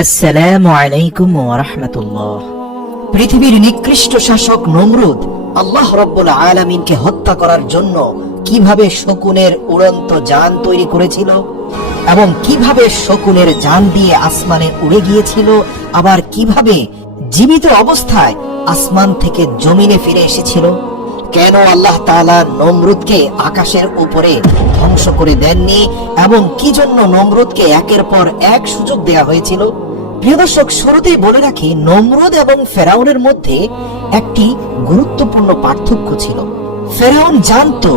আসসালামু আলাইকুম ওয়া রাহমাতুল্লাহ। পৃথিবীর নিকৃষ্ট শাসক নমরুদ আল্লাহ রাব্বুল আলামিনকে হত্যা করার জন্য কিভাবে শকুনের উড়ন্ত যান তৈরি করেছিল এবং কিভাবে শকুনের যান দিয়ে আসমানে উড়ে গিয়েছিল, আবার কিভাবে জীবিত অবস্থায় আসমান থেকে জমিনে ফিরে এসেছিল, কেন আল্লাহ তাআলা নমরুদকে আকাশের উপরে ধ্বংস করে দেননি এবং কি জন্য নমরুদকে একের পর এক সুযোগ দেয়া হয়েছিল। প্রিয় দর্শক, শুরুতেই বলে রাখি, নমরুদ এবং ফেরাউনের মধ্যে একটি গুরুত্বপূর্ণ পার্থক্য ছিল। ফেরাউন জানতো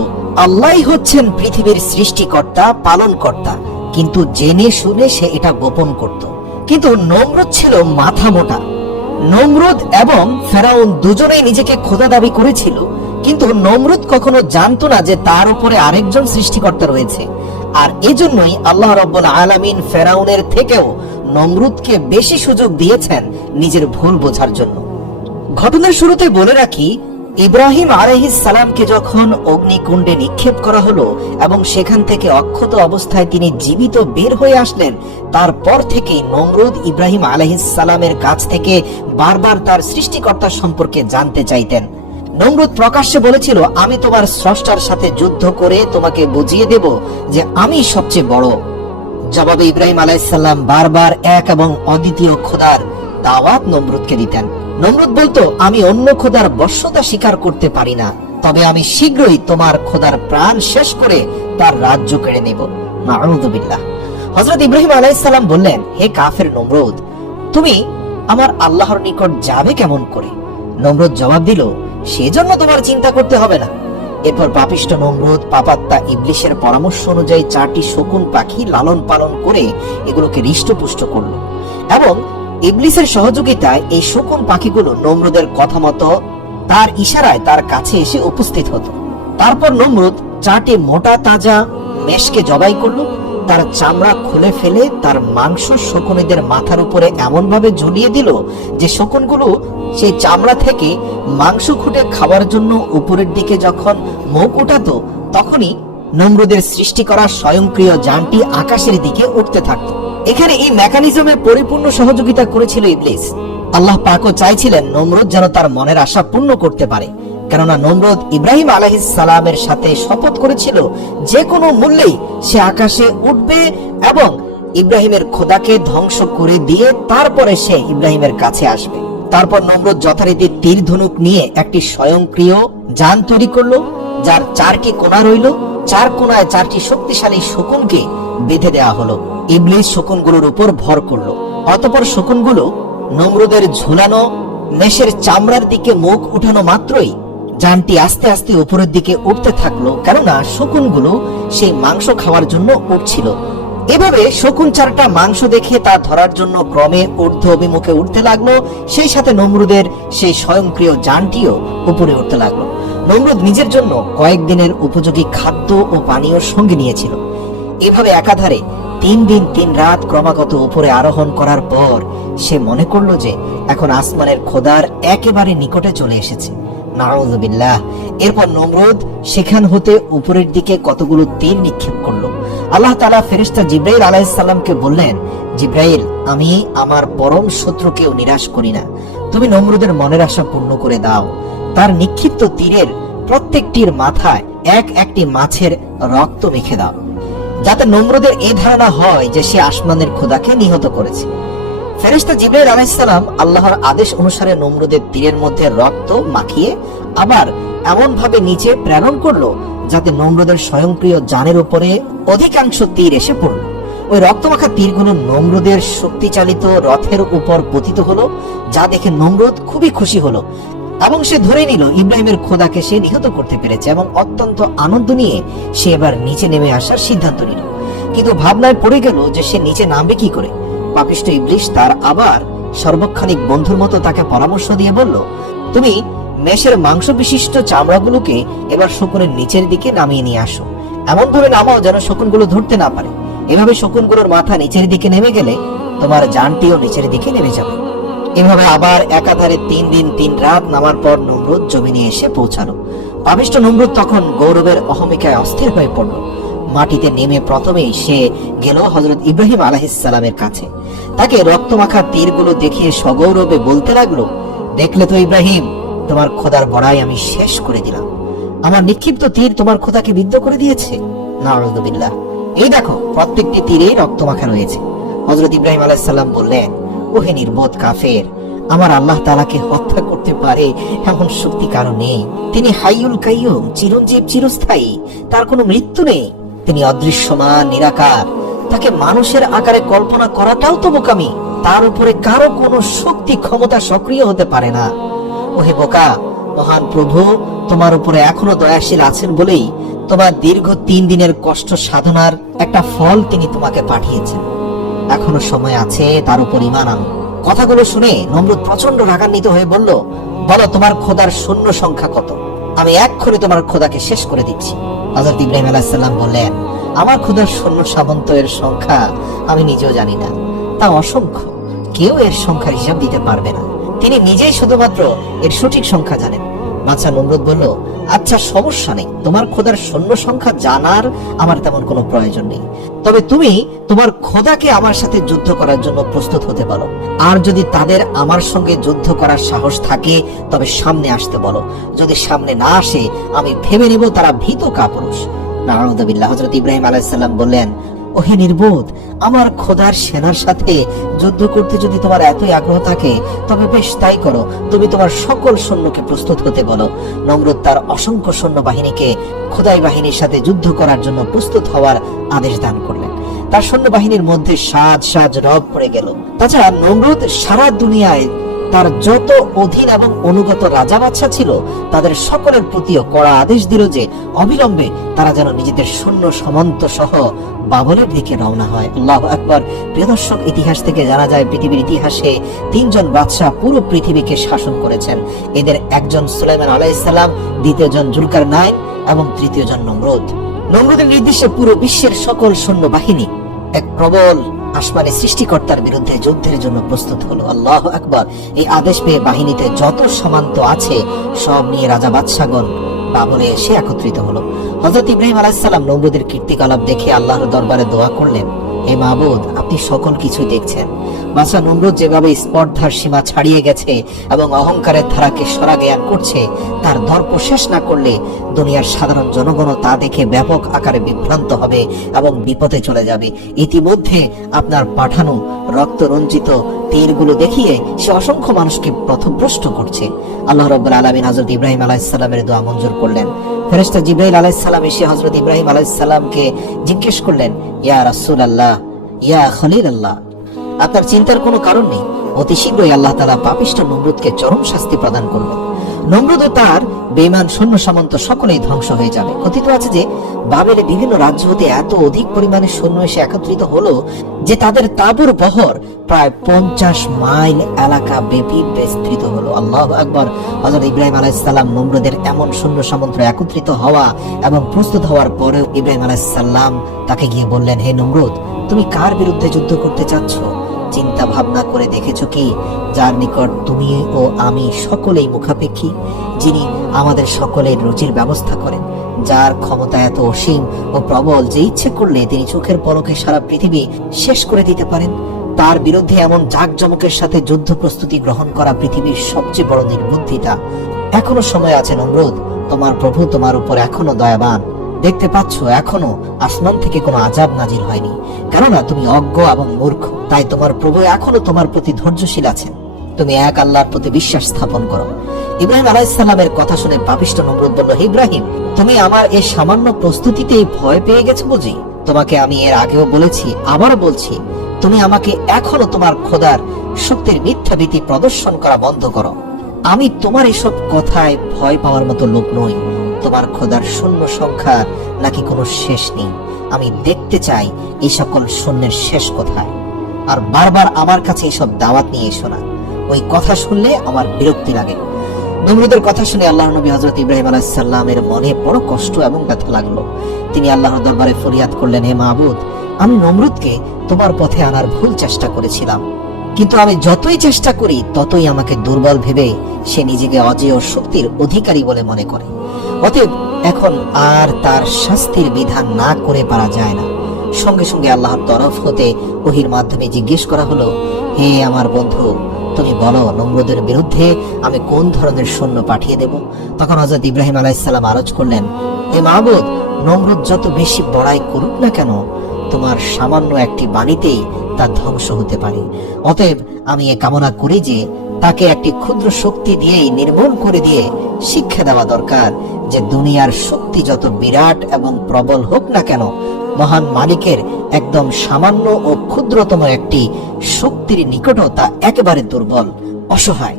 আল্লাহই হচ্ছেন পৃথিবীর সৃষ্টিকর্তা, পালনকর্তা, কিন্তু জেনে শুনে সে এটা গোপন করত। কিন্তু নমরুদ ছিল মাথা মোটা। নমরুদ এবং ফেরাউন দুজনেই নিজেকে খোদা দাবি করেছিল, কিন্তু নমরুদ কখনো জানতো না যে তার উপরে আরেকজন সৃষ্টিকর্তা রয়েছে। আর এজন্যই আল্লাহ রাব্বুল আলামিন ফেরাউনের থেকেও নমরুদকে বেশি সুযোগ দিয়েছেন নিজের ভুল বোঝার জন্য। ঘটনার শুরুতে বলে রাখি, ইব্রাহিম আলাইহিস সালামকে যখন অগ্নিকুণ্ডে নিক্ষেপ করা হলো এবং সেখান থেকে অক্ষত অবস্থায় তিনি জীবিত বের হয়ে আসলেন, তারপর থেকেই নমরুদ ইব্রাহিম আলাইহিস সালামের কাছ থেকে বারবার তার সৃষ্টিকর্তা সম্পর্কে জানতে চাইতেন। নমরুদ প্রকাশ্যে বলেছিল, আমি তোমার স্রষ্টার সাথে যুদ্ধ করে তোমাকে বুঝিয়ে দেব যে আমি সবচেয়ে বড়। জবাবে ইব্রাহিম আলাইহিস সালাম বারবার এক এবং অদ্বিতীয় খোদার দাওয়াত নমরুদকে দিতেন। নমরুদ বলতো, আমি অন্য খোদার বশ্যতা স্বীকার করতে পারি না, তবে আমি শীঘ্রই তোমার খোদার প্রাণ শেষ করে তার রাজ্য কেড়ে নেব। নাউযুবিল্লাহ। হযরত ইব্রাহিম আলাইহিস সালাম বললেন, হে কাফের নমরুদ, তুমি আমার আল্লাহর নিকট যাবে কেমন করে? নমরুদ জবাব দিল, সেজন্য তোমার চিন্তা করতে হবে না। এরপর পাপিষ্ঠ নমরুদ পাপাত্তা ইবলিসের পরামর্শ অনুযায়ী 4টি শকুন পাখি লালন পালন করে এগুলোকে হৃষ্টপুষ্ট করলো এবং ইবলিসের সহযোগিতায় এই শকুন পাখিগুলো নমরুদের কথা মতো তার ইশারায় তার কাছে এসে উপস্থিত হতো। তারপর নমরুদ 4টি মোটা তাজা মেষকে জবাই করলো, তার চামড়া খুলে ফেলে তার মাংস শকুনেদের মাথার উপরে এমন ভাবে ঝুলিয়ে দিল যে শকুনগুলো সেই চামড়া থেকে মাংস খুঁটে খাওয়ার জন্য উপরের দিকে যখন মুখ উঠাতো, তখনই নমরুদের সৃষ্টি করা স্বয়ংক্রিয় যানটি আকাশের দিকে উঠতে থাকতো। এখানে এই মেকানিজমের পরিপূর্ণ সহযোগিতা করেছিল ইবলিস। আল্লাহ পাকও চাইছিলেন নমরুদ যেন তার মনের আশা পূর্ণ করতে পারে, কেননা নমরুদ ইব্রাহিম আলাইহিস সালামের সাথে শপথ করেছিল যে কোনো মূল্যেই সে আকাশে উঠবে এবং ইব্রাহিমের খোদাকে ধ্বংস করে দিয়ে তারপরে সে ইব্রাহিমের কাছে আসবে। তারপর নমরুদ যথারীতি তীর ধনুক নিয়ে একটি স্বয়ংক্রিয় যান তৈরি করলো, যার 4টি কোণা রইল। 4 কোণায় 4টি শক্তিশালী শকুনকে বেঁধে দেওয়া হলো। ইবলিস শকুনগুলোর উপর ভর করলো। অতঃপর শকুনগুলো নমরুদের ঝুলানো মেষের চামড়ার দিকে মুখ উঠানো মাত্রই যানটি আস্তে আস্তে উপরের দিকে উঠতে থাকলো, কেননা শকুনগুলো সেই মাংস খাওয়ার জন্য উঠছিল। এভাবে শকুন 4টা মাংস দেখে তা ধরার জন্য ক্রমে ঊর্ধ্ব অভিমুখে উঠতে লাগলো। সেই সাথে নমরুদের সেই স্বয়ংক্রিয় যানটিও উপরে উঠতে লাগলো। নমরুদ নিজের জন্য কয়েকদিনের উপযোগী খাদ্য ও পানীয় সঙ্গে নিয়েছিল। এভাবে একাধারে 3 দিন 3 রাত ক্রমাগত উপরে আরোহণ করার পর সে মনে করলো যে এখন আসমানের খোদার একেবারে নিকটে চলে এসেছে। নাউযুবিল্লাহ। এরপর নমরুদ সেখান হতে উপরের দিকে কতগুলো তীর নিক্ষেপ করলো। আল্লাহ তাআলা ফেরেশতা জিবরাইল আলাইহিস সালামকে বললেন, জিবরাইল, আমি আমার পরম শত্রুকেও নিরাশ করি না, তুমি নমরুদের মনের আশা পূর্ণ করে দাও। তার নিক্ষিপ্ত তীরের প্রত্যেকটির মাথায় একটি মাছের রক্ত মেখে দাও, যাতে নমরুদের এই ধারণা হয় যে সে আসমানের খোদাকে নিহত করেছে। ফেরেশতা জিবরাইল আলাইহিস সালাম আল্লাহর আদেশ অনুসারে নমরুদের তীরের মধ্যে রক্ত মাখিয়ে আবার এমন ভাবে নিচে প্রেরণ করলো যাতে নমরুদের স্বয়ংক্রিয় যানের উপরে অধিকাংশ তীর এসে পড়ল। ওই রক্তমাখা তীরগুলো নমরুদের শক্তিচালিত রথের উপর পতিত হলো, যা দেখে নমরুদ খুবই খুশি হলো এবং সে ধরে নিল ইব্রাহিমের খোদাকে সে নিহত করতে পেরেছে এবং অত্যন্ত আনন্দ নিয়ে সে এবার নিচে নেমে আসার সিদ্ধান্ত নিল। কিন্তু ভাবনায় পড়ে গেল যে সে নিচে নামবে কি করে। পাপিষ্ঠ ইবলিস তার আবার সর্বক্ষণিক বন্ধুর মতো তাকে পরামর্শ দিয়ে বলল, তুমি মেষের মাংস বিশিষ্ট চামড়াগুলোকে এবার শকুনের নিচের দিকে নামিয়ে নিয়ে আসো, এমন ভাবে নামাও যেন শকুনগুলো ধরতে না পারে। এভাবে শকুনগুলোর মাথা নিচের দিকে নেমে গেলে তোমার যানটিও নিচের দিকে নেমে যাবে। এভাবে আবার একাধারে 3 দিন 3 রাত নামার পর নমরুদ জমিনে এসে পৌঁছালো। পাপিষ্ঠ নমরুদ তখন গৌরবের অহমিকায় অস্থির হয়ে পড়ল। মাটিতে নেমে প্রথমেই সে গেল হযরত ইব্রাহিম আলাইহিস সালামের কাছে। তাকে রক্তমাখা তীরগুলো দেখিয়ে সগৌরবে বলতে লাগলো, দেখলে তো ইব্রাহিম, তোমার খোদার বড়াই আমি শেষ করে দিলাম। আমার নিক্ষিপ্ত তীর তোমার খোদাকে বিদ্ধ করে দিয়েছে। নাউযুবিল্লাহ। এই দেখো, প্রত্যেকটি তীরে রক্তমাখা রয়েছে। হযরত ইব্রাহিম আলাইহিস সালাম বললেন, ওহে নির্বোধ কাফের, আমার আল্লাহ তাআলাকে হত্যা করতে পারে এমন শক্তি কারো নেই। তিনি হাইয়ুল কাইয়ুম, চিরঞ্জীব, চিরস্থায়ী, তার কোনো মৃত্যু নেই। তিনি অদৃশ্যমান, নিরাকার। তাকে মানুষের আকারে কল্পনা করাটাও তো বোকামি। তার উপরে কারো কোনো শক্তি, ক্ষমতা সক্রিয় হতে পারে না। ওহে বোকা, মহান প্রভু তোমার উপরে এখনো দয়াশীল আছেন বলেই তোমার দীর্ঘ 3 দিনের কষ্ট সাধনার একটা ফল তিনি তোমাকে পাঠিয়েছেন। এখনো সময় আছে, তার উপর ঈমান আনো। কথাগুলো শুনে নমরুদ প্রচন্ড রাগান্বিত হয়ে বলল, বলো তোমার খোদার সৈন্য সংখ্যা কত? আমি এক্ষুনি তোমার খোদাকে শেষ করে দিচ্ছি। হযরত ইব্রাহিম আলাইহিস সালাম বললেন, আমার খোদার সৈন্য সামন্ত এর সংখ্যা আমি নিজেও জানি না, তা অসংখ্য। কেউ এর সংখ্যার হিসাব দিতে পারবে না। তিনি নিজেই শুধুমাত্র এর সঠিক সংখ্যা জানেন। বাদশা নমরুদ বলল, আচ্ছা সমস্যা নেই, তোমার খোদার সৈন্য সংখ্যা জানার আমার তেমন কোনো প্রয়োজন নেই। তবে তুমি তোমার খোদাকে আমার সাথে যুদ্ধ করার জন্য প্রস্তুত হতে বলো। আর যদি তাদের আমার সঙ্গে যুদ্ধ করার সাহস থাকে তবে সামনে আসতে বলো। যদি সামনে না আসে আমি ভেবে নেব তারা ভীত কাপুরুষ। নাউযুবিল্লাহ। হযরত ইব্রাহিম আলাইহিস সালাম বললেন, ওহে নির্বোধ, আমার খোদার সেনার সাথে যুদ্ধ করতে যদি তোমার এতই আগ্রহ থাকে তবে বেশ তাই করো। তুমি তোমার সকল সৈন্যকে প্রস্তুত হতে বলো। নমরুদ তার অসংখ্য সৈন্য বাহিনীকে খোদাই বাহিনীর সাথে যুদ্ধ করার জন্য প্রস্তুত হওয়ার আদেশ দান করলেন। তার সৈন্য বাহিনীর মধ্যে সাজ সাজ রব পড়ে গেল। তাছাড়া নমরুদ সারা দুনিয়ায় তার যত অধীন এবং অনুগত রাজা বাদশা ছিল তাদের সকলের প্রতিও কড়া আদেশ দিল যে অবিলম্বে তারা যেন নিজেদের সৈন্য সামন্ত সহ বাবরের দিকে রওনা হয়। আল্লাহু আকবার। প্রিয় দর্শক, ইতিহাস থেকে জানা যায় পৃথিবীর ইতিহাসে 3 জন বাদশা পুরো পৃথিবীকে শাসন করেছেন। এদের একজন সুলাইমান আলাইহিস সালাম, দ্বিতীয় জন জুলকারনাইন এবং তৃতীয় জন নমরুদ। নমরুদের নির্দেশে পুরো বিশ্বের সকল সৈন্য বাহিনী এক প্রবল আসমানি সৃষ্টিকর্তার বিরুদ্ধে যুদ্ধের জন্য প্রস্তুত হলো। আল্লাহু আকবার। এই আদেশ পেয়ে বাহিনীতে যত সামন্ত আছে সব নিয়ে রাজা বাদশাগণ বাবরে এসে একত্রিত হলো। হযরত ইব্রাহিম আলাইহিস সালাম নমরুদের কীর্তিকলাপ দেখে আল্লাহর দরবারে দোয়া করলেন, হে মাবুদ, আপনি সকল কিছু দেখছেন। বাদশা নমরুদ যেভাবে স্পর্ধার সীমা ছাড়িয়ে গেছে এবং অহংকারের ধারাকে সরাজ্ঞান করছে, তার দর্প শেষ না করলে দুনিয়ার সাধারণ জনগণ তা দেখে ব্যাপক আকারে বিভ্রান্ত হবে এবং বিপদে চলে যাবে। ইতিমধ্যে আপনার পাঠানো রক্ত রঞ্জিত তীরগুলো দেখিয়ে সে অসংখ্য মানুষকে পথভ্রষ্ট করছে। আল্লাহ রাব্বুল আলামিন হযরত ইব্রাহিম আলাইহিস সালামের দোয়া মঞ্জুর করলেন। ফেরেশতা জিবরাইল আলাইহিস সালাম এসে হযরত ইব্রাহিম আলাইহিস সালামকে জিজ্ঞেস করলেন, ইয়া রাসূলুল্লাহ, ইয়া খলিলুল্লাহ, আপনার চিন্তার কোনো কারণ নেই। অতি শীঘ্রই আল্লাহ তাআলা পাপিষ্ঠ নমরুদকে চরম শাস্তি প্রদান করবেন। নমরুদ ও তার বেঈমান সৈন্য সামন্ত সকলেই ধ্বংস হয়ে যাবে। কথিত আছে যে বাবেলে বিভিন্ন রাজ্য হতে এত অধিক পরিমাণে সৈন্য এসে একত্রিত হলো যে তাদের তাঁবুর বহর প্রায় 50 মাইল এলাকা ব্যাপী বিস্তৃত হলো। আল্লাহু আকবার। হযরত ইব্রাহিম আলাইহিস সালাম নমরুদের এমন সৈন্য সামন্ত একত্রিত হওয়া এবং প্রস্তুত হওয়ার পরেও ইব্রাহিম আলাইহিস সালাম তাকে গিয়ে বললেন, হে নমরুদ, তুমি কার বিরুদ্ধে যুদ্ধ করতে চাচ্ছ? চিন্তা ভাবনা করে দেখেছো কি যার নিকট তুমি ও আমি সকলেই মুখাপেক্ষী, যিনি আমাদের সকলের রুচির ব্যবস্থা করেন, যার ক্ষমতা এত অসীম ও প্রবল যে ইচ্ছে করলে তিনি চোখের পলকে সারা পৃথিবী শেষ করে দিতে পারেন। তার বিরুদ্ধে এমন জাঁকজমকের সাথে যুদ্ধ প্রস্তুতি গ্রহণ করা পৃথিবীর সবচেয়ে বড় নির্বুদ্ধিতা। এখনো সময় আছে নমরুদ, তোমার প্রভু তোমার উপর এখনো দয়াবান। দেখতে পাচ্ছ এখনো আসমান থেকে কোনো আযাব নাজিল হয়নি, কেননা তুমি অজ্ঞ এবং মূর্খ। তাই তোমার প্রভু এখনো তোমার প্রতি ধৈর্যশীল আছেন। তুমি এক আল্লাহর প্রতি বিশ্বাস স্থাপন করো। ইব্রাহিম আলাইহিস সালামের কথা শুনে পাপিষ্ঠ নমরুদ বলল, হে ইব্রাহিম, তুমি আমার এই সামান্য প্রস্তুতিতেই ভয় পেয়ে গেছো বুঝি? তোমাকে আমি এর আগেও বলেছি, আবারও বলছি, তুমি আমাকে এখনো তোমার খোদার শক্তির মিথ্যা ভীতি প্রদর্শন করা বন্ধ করো। আমি তোমার এসব কথায় ভয় পাওয়ার মতো লোক নই। তোমার খোদার সৈন্য সংখ্যার নাকি কোনো শেষ নেই। আমি দেখতে চাই এই সকল সৈন্যের শেষ কোথায়। আর বারবার আমার কাছে এসব দাওয়াত নিয়ে এসো না, ওই কথা শুনলে আমার বিরক্তি লাগে। নমরুদের কথা শুনে আল্লাহর নবী হযরত ইব্রাহিম আলাইহিস সালামের মনে বড় কষ্ট এবং ব্যথা লাগলো। তিনি আল্লাহর দরবারে ফরিয়াদ করলেন, হে মাবুদ, আমি নমরুদকে তোমার পথে আনার ভুল চেষ্টা করেছিলাম, কিন্তু আমি যতই চেষ্টা করি ততই আমাকে দুর্বল ভেবে সে নিজেকে অজেয় শক্তির অধিকারী বলে মনে করে। অতএব এখন আর তার শাস্তির বিধান না করে পারা যায় না। সঙ্গে সঙ্গে আল্লাহর তরফ হতে ওহির মাধ্যমে জিজ্ঞেস করা হলো, হে আমার বন্ধু, তুমি বলো নমরুদের বিরুদ্ধে আমি কোন ধরনের সৈন্য পাঠিয়ে দেব? তখন হযরত ইব্রাহিম আলাইহিস সালাম আরজ করলেন, হে মাবুদ, নমরুদ যত বেশি বড়াই করুক না কেন, তোমার সামান্য একটি বাণীতেই তা ধ্বংস হতে পারে। অতএব আমি এ কামনা করি যে তাকে একটি ক্ষুদ্র শক্তি দিয়েই নির্মূল করে দিয়ে শিক্ষা দেওয়া দরকার যে দুনিয়ার শক্তি যত বিরাট এবং প্রবল হোক না কেন, মহান মালিকের একদম সামান্য ও ক্ষুদ্রতম একটি শক্তির নিকটও তা একেবারে দুর্বল, অসহায়।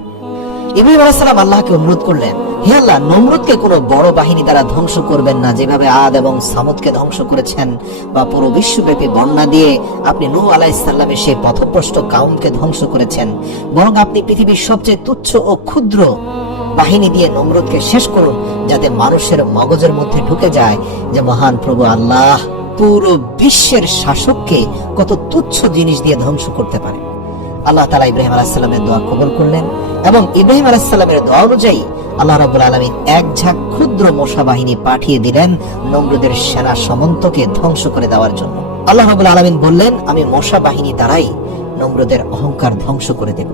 ইব্রাহিম আলাইহিস সালাম আল্লাহকে অনুরোধ করলেন, হে আল্লাহ, নমরুদকে কোনো বড় বাহিনী দ্বারা ধ্বংস করবেন না, যেভাবে আদ এবং সামুদকে ধ্বংস করেছেন, বা পুরো বিশ্বব্যাপী বন্যা দিয়ে আপনি নূহ আলাইহিস সালামের সেই পথভ্রষ্ট কাউমকে ধ্বংস করেছেন। বরং আপনি পৃথিবীর সবচেয়ে তুচ্ছ ও ক্ষুদ্র বাহিনী দিয়ে নমরুদকে শেষ করুন, যাতে মানুষের মগজের মধ্যে ঢুকে যায় যে মহান প্রভু আল্লাহ পুরো বিশ্বের শাসককে কত তুচ্ছ জিনিস দিয়ে ধ্বংস করতে পারে। আল্লাহ তাআলা ইব্রাহিম আলাইহিস সালামের দোয়া কবুল করলেন এবং ইব্রাহিম আলাইহিস সালামের দোয়া অনুযায়ী আল্লাহ রাব্বুল আলামিন এক ঝাঁক ক্ষুদ্র মশা বাহিনী পাঠিয়ে দিলেন নমরুদের সেনা সামন্তকে ধ্বংস করে দেওয়ার জন্য। আল্লাহ রাব্বুল আলামিন বললেন, আমি মশা বাহিনী দ্বারাই নমরুদের অহংকার ধ্বংস করে দেব।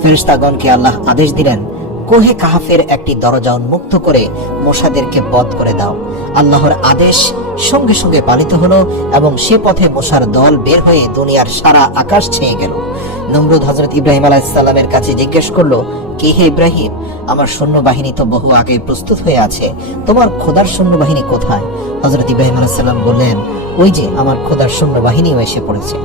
ফেরেশতাগণকে আল্লাহ আদেশ দিলেন, কোহে কাহাফের একটি দরজা উন্মুক্ত করে মশাদেরকে বধ করে দাও। আল্লাহর আদেশ সঙ্গে সঙ্গে পালিত হলো এবং সে পথে মশার দল বের হয়ে দুনিয়ার সারা আকাশ ছেয়ে গেল। নমরুদ হযরত ইব্রাহিম আলাইহিস সালামের কাছে জিজ্ঞেস করলো, কে হে ইব্রাহিম, আমার সৈন্যবাহিনী তো বহু আগে প্রস্তুত হয়ে আছে, তোমার খোদার সৈন্যবাহিনী কোথায়? হযরত ইব্রাহিম আলাইহিস সালাম বললেন, ওই যে আমার খোদার সৈন্যবাহিনীও এসে পড়েছে।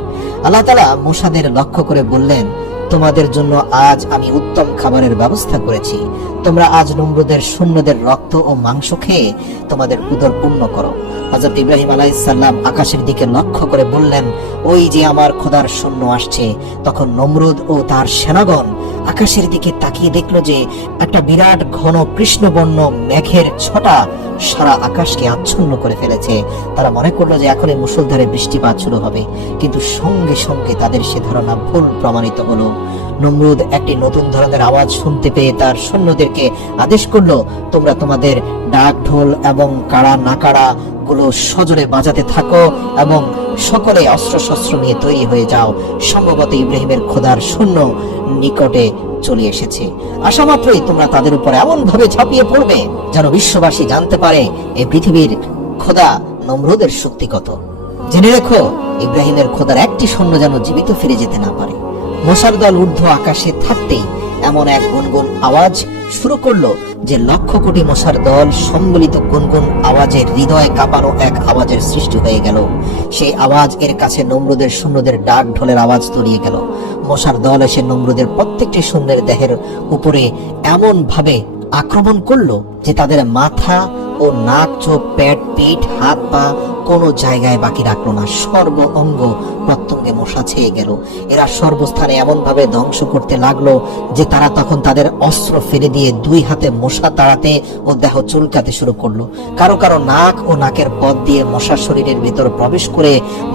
আল্লাহ তাআলা মূসাদের লক্ষ্য করে বললেন, তোমাদের জন্য আজ আমি উত্তম খাবারের ব্যবস্থা করেছি। তোমরা আজ নমরুদের সৈন্যদের রক্ত ও মাংস খেয়ে তোমাদের উদর পূর্ণ করো। হযরত ইব্রাহিম আলাইহিস সালাম আকাশের দিকে লক্ষ্য করে বললেন, ওই যে আমার খোদার সৈন্য আসছে। তখন নমরুদ ও তার সেনাগণ আকাশের দিকে তাকিয়ে দেখলো যে একটা বিরাট ঘন কৃষ্ণবর্ণ মেঘের ছটা সারা আকাশকে আচ্ছন্ন করে ফেলেছে। তারা মনে করলো যে এখনই মুষলধারে বৃষ্টিপাত শুরু হবে, কিন্তু সঙ্গে সঙ্গে তাদের সে ধারণা ভুল প্রমাণিত হলো। নমরুদ একটি নতুন ধরনের আওয়াজ শুনতে পেয়ে তার সৈন্যদেরকে আদেশ করলো, তোমরা তোমাদের ডাক ঢোল এবং কাড়া নাকাড়া গুলো সজোরে বাজাতে থাকো এবং সকলে অস্ত্র শস্ত্র নিয়ে তৈরি হয়ে যাও। সম্ভবত ইব্রাহিমের খোদার সৈন্য নিকটে চলে এসেছে। আশা মাত্রই তোমরা তাদের উপর এমন ভাবে ঝাঁপিয়ে পড়বে যেন বিশ্ববাসী জানতে পারে এই পৃথিবীর খোদা নমরুদের শক্তি কত। জেনে রেখো, ইব্রাহিমের খোদার একটি সৈন্য যেন জীবিত ফিরে যেতে না পারে। মশার দল ঊর্ধ্ব আকাশে থাকতেই এমন এক গুনগুন আওয়াজ শুরু করলো যে লক্ষ কোটি মশার দল সম্মিলিত গুনগুন আওয়াজে হৃদয় কাঁপানো এক আওয়াজের সৃষ্টি হয়ে গেল। সেই আওয়াজ এর কাছে নমরুদের সৈন্যদের ডাক ঢোলের আওয়াজ তলিয়ে গেল। মশার দল এসে নমরুদের প্রত্যেকটি সৈন্যের দেহের উপরে এমন ভাবে আক্রমণ করলো যে তাদের মাথা ও নাক, চোখ, পেট, পিঠ, হাত পা কোনো জায়গায় বাকি রাখলো না। সর্ব অঙ্গ প্রত্যঙ্গে মশা ছেয়ে গেল। এরা সর্বস্থানে এমন ভাবে ধ্বংস করতে লাগলো যে তারা তখন তাদের অস্ত্র ফেলে দিয়ে দুই হাতে মশা তাড়াতে ও দেহ চুলকাতে শুরু করলো। কারো কারো নাক ও নাকের পথ দিয়ে মশা শরীরের ভিতর প্রবেশ করে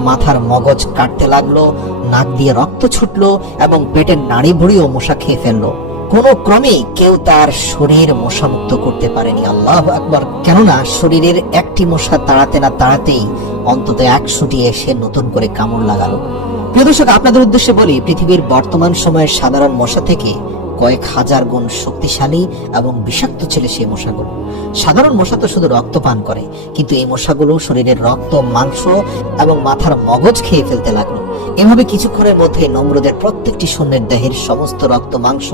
মাথার মগজ কাটতে লাগলো, নাক দিয়ে রক্ত ছুটলো এবং পেটের নাড়ি ভুড়িও মশা খেয়ে ফেললো। কোনো ক্রমেই কেউ তার শরীর মশামুক্ত করতে পারেনি। আল্লাহু আকবার! কেননা শরীরের একটি মশা তাড়াতে না তাড়াতেই অন্তত 100টি এসে নতুন করে কামড় লাগালো। প্রিয় দর্শক, আপনাদের উদ্দেশ্যে বলি, পৃথিবীর বর্তমান সময়ের সাধারণ মশা থেকে কয়েক হাজার গুণ শক্তিশালী এবং বিষাক্ত ছিল সেই মশাগুলো। সাধারণ মশা তো শুধু রক্ত পান করে, কিন্তু এই মশাগুলো শরীরের রক্ত, মাংস এবং মাথার মগজ খেয়ে ফেলতে লাগলো। এভাবে কিছুক্ষণের মধ্যে নমরুদের প্রত্যেকটি সৈন্যের দেহের সমস্ত রক্ত, মাংস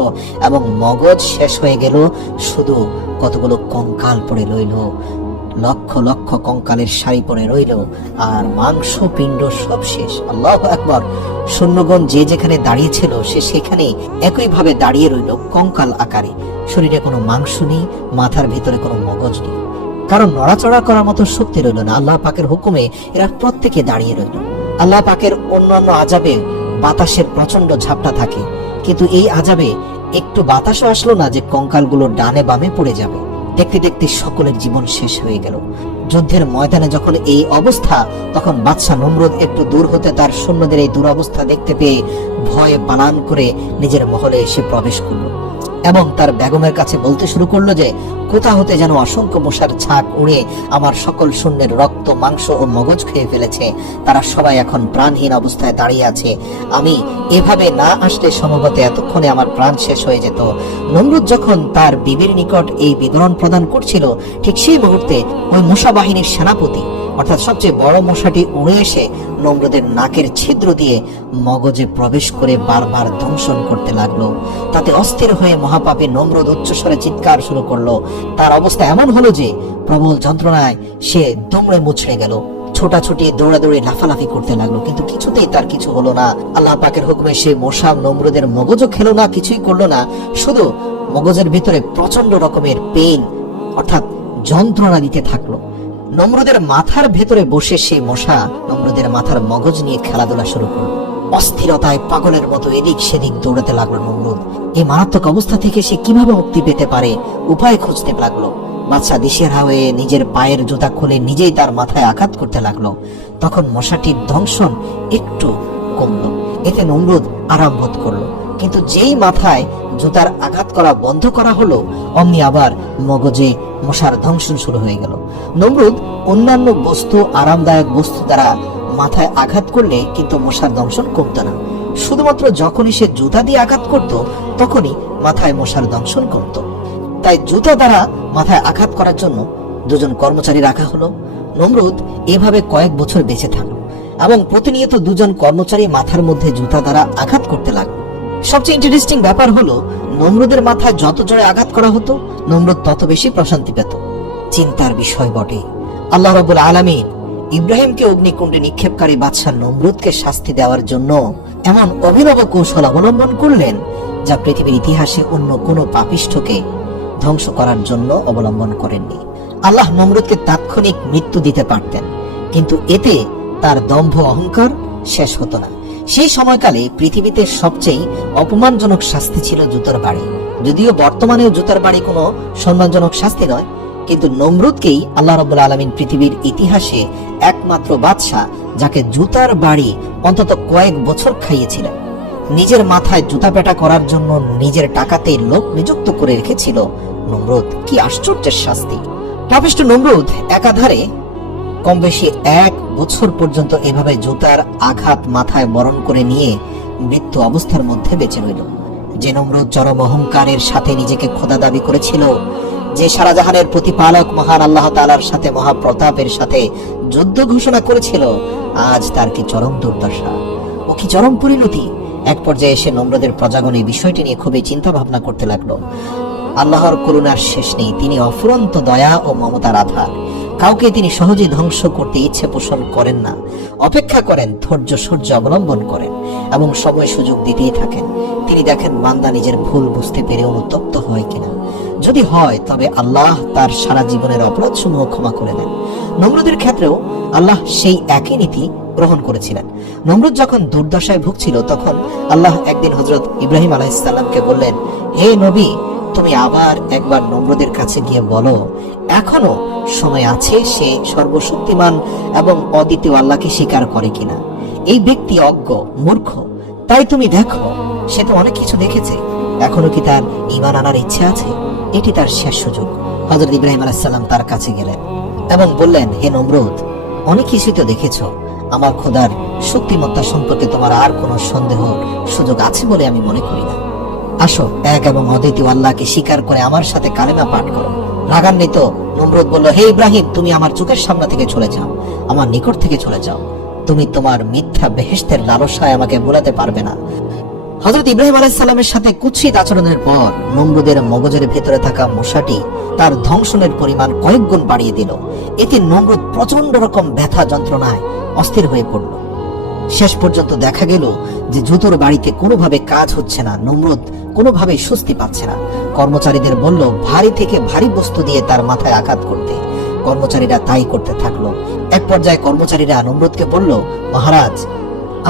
এবং মগজ শেষ হয়ে গেল। শুধু কতগুলো কঙ্কাল পড়ে রইল, লক্ষ লক্ষ কঙ্কালের সারি পড়ে রইল, আর মাংস পিণ্ড সব শেষ। আল্লাহু আকবার! সৈন্যগণ যে যেখানে দাঁড়িয়েছিল সে সেখানে একই ভাবে দাঁড়িয়ে রইল, কঙ্কাল আকারে। শরীরে কোনো মাংস নেই, মাথার ভিতরে কোনো মগজ নেই, কারণ নড়াচড়া করার মতো শক্তি রইল না। আল্লাহ পাকের হুকুমে এরা প্রত্যেকে দাঁড়িয়ে রইল। আল্লাহ পাকের অন্যান্য আযাবে বাতাসের প্রচন্ড ঝাপটা থাকে, কিন্তু এই আযাবে একটু বাতাসও আসলো না যে কঙ্কালগুলো ডানে বামে পড়ে যাবে। দেখতে দেখতে সকলের জীবন শেষ হয়ে গেল। যুদ্ধের ময়দানে যখন এই অবস্থা, তখন বাদশা নমরুদ একটু দূর হতে তার সৈন্যদের এই দুরবস্থা দেখতে পেয়ে ভয়ে পালান করে নিজের মহলে এসে প্রবেশ করলো। এবং তার বেগমের কাছে বলতে শুরু করলো যে কোথা হতে যেন অসংখ্য মশার ছাক উড়ে আমার সকল শূন্যের রক্ত, মাংস ও মগজ খেয়ে ফেলেছে। তারা সবাই এখন প্রাণহীন অবস্থায় দাঁড়িয়ে আছে। আমি এভাবে না আসলে সম্ভবত এতক্ষণে আমার প্রাণ শেষ হয়ে যেত। নমরুদ যখন তার বিবির নিকট এই বিবরণ প্রদান করছিল, ঠিক সেই মুহূর্তে ওই মশা বাহিনীর সেনাপতি অর্থাৎ সবচেয়ে বড় মশাটি উড়ে এসে নমরুদের নাকের ছিদ্র দিয়ে মগজে প্রবেশ করে বারবার দংশন করতে লাগলো। তাতে অস্থির হয়ে মহাপাপী নমরুদ উচ্চস্বরে চিৎকার শুরু করলো। তার অবস্থা এমন হলো যে প্রবল যন্ত্রণায় সে দুমড়ে মুচড়ে গেল। ছোটাছুটি, দৌড়াদৌড়ি, লাফালাফি করতে লাগলো, কিন্তু কিছুতেই তার কিছু হলো না। আল্লাহ পাকের হুকুমে সে মশা নমরুদের মগজও খেলো না, কিছুই করলো না। শুধু মগজের ভিতরে প্রচন্ড রকমের পেইন অর্থাৎ যন্ত্রণা দিতে থাকলো। নমরুদের মাথার ভেতরে বসে সেই মশা নমরুদের মাথার মগজ নিয়ে খেলাধুলা শুরু করলো। অস্থিরতায় পাগলের মতো এদিক সেদিক দৌড়াতে লাগলো নমরুদ। এই মারাত্মক অবস্থা থেকে সে কিভাবে মুক্তি পেতে পারে উপায় খুঁজতে লাগলো। বাদশা দিশেহারা হয়ে নিজের পায়ের জুতা খুলে নিজেই তার মাথায় আঘাত করতে লাগলো। তখন মশাটির দংশন একটু কমলো, এতে নমরুদ আরাম বোধ করলো। কিন্তু যেই মাথায় জুতার আঘাত করা বন্ধ করা হলো, অমনি আবার মগজে মশার দংশন শুরু হয়ে গেল। নমরুদ অন্যান্য বস্তু, আরামদায়ক বস্তু দ্বারা মাথায় আঘাত করলে কিন্তু মশার দংশন কমতো না। শুধুমাত্র যখনই সে জুতা দিয়ে আঘাত করত তখনই মাথায় মশার দংশন কমতো। তাই জুতা দ্বারা মাথায় আঘাত করার জন্য দুজন কর্মচারী রাখা হলো। নমরুদ এভাবে কয়েক বছর বেঁচে থাকলো এবং প্রতিনিয়ত দুজন কর্মচারী মাথার মধ্যে জুতা দ্বারা আঘাত করতে লাগলো। সবচেয়ে ইন্টারেস্টিং ব্যাপার হলো, নমরুদের মাথায় যত জোরে আঘাত করা হতো নমরুদ তত বেশি প্রশান্তি পেত। চিন্তার বিষয় বটে, আল্লাহ রাব্বুল আলামিন ইব্রাহিমকে অগ্নিকুণ্ডে নিক্ষেপকারী বাদশা নমরুদকে শাস্তি দেওয়ার জন্য এমন অভিনব কৌশল অবলম্বন করলেন যা পৃথিবীর ইতিহাসে অন্য কোনো পাপিষ্ঠকে ধ্বংস করার জন্য অবলম্বন করেননি। আল্লাহ নমরুদকে তাৎক্ষণিক মৃত্যু দিতে পারতেন, কিন্তু এতে তার দম্ভ অহংকার শেষ হতো না। সেই সময়কালে পৃথিবীতে সবচেয়ে অপমানজনক শাস্তি ছিল জুতার বাড়ি। যদিও বর্তমানেও জুতার বাড়ি কোনো সম্মানজনক শাস্তি নয়, কিন্তু নমরুদকেই আল্লাহ রাব্বুল আলামিন পৃথিবীর ইতিহাসে একমাত্র বাদশা যাকে জুতার বাড়ি অন্তত কয়েক বছর খাইয়েছিলেন। নিজের মাথায় জুতা পেটা করার জন্য নিজের টাকাতে লোক নিযুক্ত করে রেখেছিল নমরুদ। কি আশ্চর্যের শাস্তি! পাপিষ্ঠ নমরুদ একাধারে কম বেশি 1 বছর পর্যন্ত এভাবে জুতার আঘাত মাথায় বরণ করে নিয়ে মৃত্যু অবস্থার মধ্যে বেঁচে রইল। যে নমরুদ চরম অহংকারের সাথে নিজেকে খোদা দাবি করেছিল, যে শাহজাহানের প্রতিপালক মহান আল্লাহ তাআলার সাথে মহাপ্রতাপের সাথে যুদ্ধ ঘোষণা করেছিল, আজ তার কি চরম দুর্দশা ও কি চরম পরিণতি! এক পর্যায়ে এসে নমরুদের প্রজাগণ এই বিষয়টি নিয়ে খুবই চিন্তা ভাবনা করতে লাগলো। আল্লাহর করুণার শেষ নেই, তিনি অফুরন্ত দয়া ও মমতার আধার। কাউকে তিনি সহজে ধ্বংস করতে ইচ্ছে পোষণ করেন না, অপেক্ষা করেন, ধৈর্য সূর্য অবলম্বন করেন এবং সময় সুযোগ দিতেই থাকেন। তিনি দেখেন বান্দা নিজের ভুল বুঝতে পেরে অনুতপ্ত হয় কিনা। যদি হয় তবে আল্লাহ তার সারা জীবনের অপরাধ সমূহ ক্ষমা করে দেন। নমরুদের ক্ষেত্রেও আল্লাহ সেই একই নীতি গ্রহণ করেছিলেন। নমরুদ যখন দুর্দশায় ভুগছিল তখন আল্লাহ একদিন হযরত ইব্রাহিম আলাইহিস সালামকে বললেন, হে নবী, তুমি আবার একবার নমরুদের কাছে গিয়ে বলো এখনো সময় আছে, সে সর্বশক্তিমান এবং অদ্বিতীয় আল্লাহকে স্বীকার করে কিনা। এই ব্যক্তি অজ্ঞ, মূর্খ, তাই তুমি দেখো, সে তো অনেক কিছু দেখেছে, এখনো কি তার ঈমান আনার ইচ্ছে আছে? এটি তার শেষ সুযোগ। হযরত ইব্রাহিম আলাইহিস সালাম তার কাছে গেলেন এবং বললেন, হে নমরুদ, অনেক কিছুই তো দেখেছো, আমার খোদার শক্তিমত্তা সম্পর্কে তোমার আর কোনো সন্দেহ সুযোগ আছে বলে আমি মনে করি না। আসো, এক এবং অদ্বিতীয় আল্লাহকে স্বীকার করে আমার সাথে কালেমা পাঠ করো। রাগান্বিত নমরুদ বলল, হে ইব্রাহিম, তুমি আমার চোখের সামনে থেকে চলে যাও, আমার নিকট থেকে চলে যাও। তুমি তোমার মিথ্যা বেহেশতের লালসায় আমাকে ভোলাতে পারবে না। হযরত ইব্রাহিম আলাইহিস সালামের সাথে কুৎসিত আচরণের পর নমরুদের মগজের ভেতরে থাকা মশাটি তার ধ্বংসনের পরিমাণ কয়েক গুণ বাড়িয়ে দিল। এতে নমরুদ প্রচন্ড রকম ব্যথা যন্ত্রণায় অস্থির হয়ে পড়ল। শেষ পর্যন্ত দেখা গেল যে জুতোর বাড়িতে কোনোভাবে কাজ হচ্ছে না। নমরুদ কোনোভাবেই স্বস্তি পাচ্ছে না। কর্মচারীদের বলল ভারী থেকে ভারী বস্তু দিয়ে তার মাথায় আঘাত করতে। কর্মচারীরা তাই করতে থাকলো। এক পর্যায়ে কর্মচারীরা নমরুদকে বলল, মহারাজ,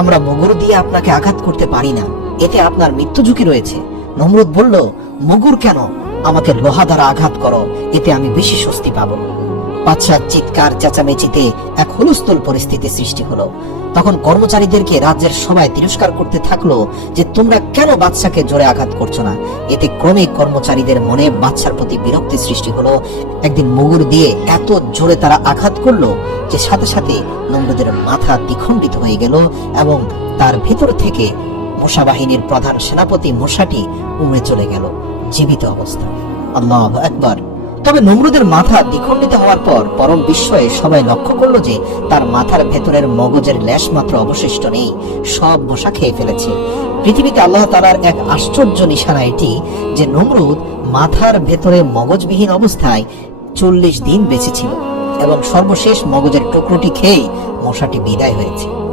আমরা মুগুর দিয়ে আপনাকে আঘাত করতে পারি না, এতে আপনার মৃত্যু ঝুঁকি রয়েছে। নমরুদ বলল, মুগুর কেন, আমাকে লোহা দ্বারা আঘাত করো, এতে আমি বেশি স্বস্তি পাবো। বাদশার চিৎকার চেঁচামেচিতে এক হুলস্থুল পরিস্থিতি সৃষ্টি হলো। তখন কর্মচারীদেরকে রাজ্যের সবাই তিরস্কার করতে থাকলো যে তোমরা কেন বাদশাকে জোরে আঘাত করছো না। এতে ক্রমে কর্মচারীদের মনে বাদশার প্রতি বিরক্তি সৃষ্টি হলো। একদিন মুগুর দিয়ে এত জোরে তারা আঘাত করলো যে সাথে সাথে নমরুদের মাথা দ্বিখণ্ডিত হয়ে গেল এবং তার ভিতর থেকে মূসা বাহিনীর প্রধান সেনাপতি মূসাটি উড়ে চলে গেল জীবিত অবস্থায়। আল্লাহু আকবার। তবে নমরুদের মাথা দ্বিখণ্ডিত হওয়ার পর পরম বিস্ময়ে সবাই লক্ষ্য করলো যে তার মাথার ভেতরের মগজের লেশ মাত্র অবশিষ্ট নেই, সব মশা খেয়ে ফেলেছে। পৃথিবীতে আল্লাহ তাআলার এক আশ্চর্য নিশানা এটি যে নমরুদ মাথার ভেতরে মগজবিহীন অবস্থায় 40 দিন বেঁচে ছিল এবং সর্বশেষ মগজের টুকরোটি খেয়েই মশাটি বিদায় হয়েছে।